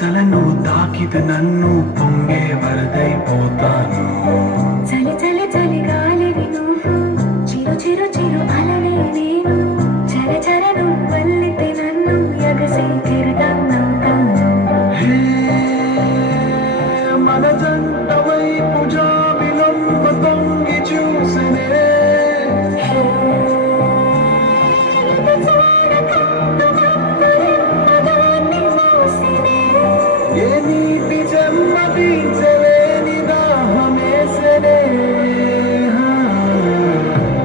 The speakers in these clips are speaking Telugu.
సలసలను తాకితే నన్ను పొంగే వరదైపోతాను. చలి చలి చలి గాలివి నువ్వు, చిరు చిరు చిరు అలనే నేను, చర చర నువ్వల్లితే నన్ను ఎగసే కిరటన్నవుతాను. హే మన జంట వైపు జాబిలమ్మ తొంగి చూసనే. ఏ నీటి చెమ్మ తీర్చలేని దాహమేసనే.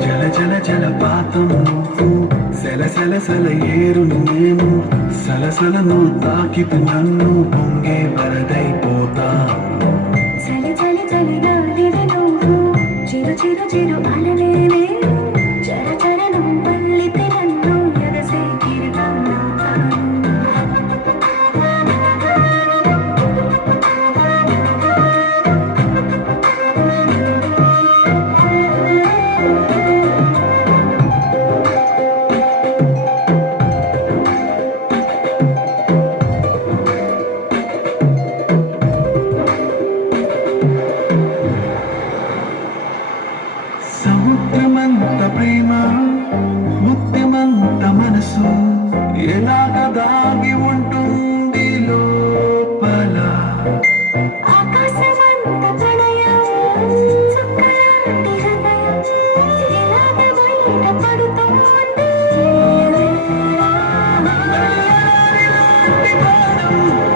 జల జల జలపాతం నువ్వు, సెల సెల సెల ఏరును నేను, సలసలను తాకితే నన్ను పొంగే వరదైపోతాను. చలి చలి చలి గాలివి నువ్వు, చిరు చిరు చిరు అలనే నేను, చర చర నువ్వల్లితే నన్ను ఎగసే కిరటన్నవుతాను. సముద్రమంత ప్రేమ, ముత్యమంత మనసు, ఎలాగ దాగి ఉంటుంది లోపల. ఆకాశమంత ప్రణయం, చుక్కలాంటి హృదయం, ఎలాగ బయట పడుతోంది.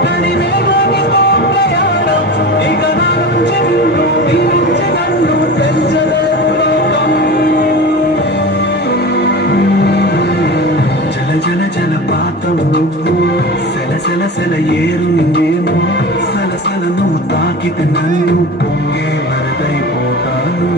నడిమేఘానికి ప్రయాణం, ఇక నా నుంచి నిన్ను, నీ నుంచి నన్ను పెంచలేవు లోకం. జల జల జలపాతం నువ్వు, సెల సెల సెల ఏరుని నేను, సలసలను తాకితే నన్ను పొంగే వరదైపోతాను.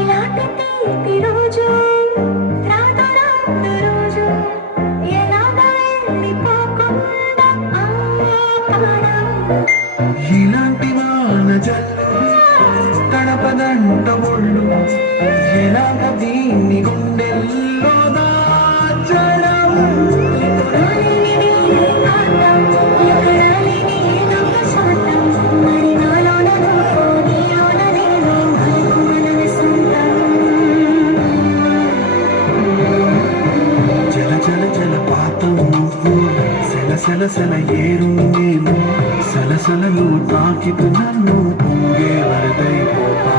ఇలాంటి తీపి రోజు రాదు రాదు రోజు, ఎలాగ వెళ్ళిపోకుండా ఆపడం. ఇలాంటి వాన జల్లు తడపదంట ఒళ్ళు, ఎలాగ దీన్ని గుండెల్లో దాచడం. ఎదురాలిని నీ ఆటం, ఎగరాలిని ఏదొక శాతం, మరి నాలోన నువ్వు, నీలోన నేను, మనకు మనమే సొంతం. జల జల జలపాతం నువ్వు, సెల సెల సెల ఏరుని నేను, సలసలను తాకితే నన్ను పొంగే వరదైపోతా.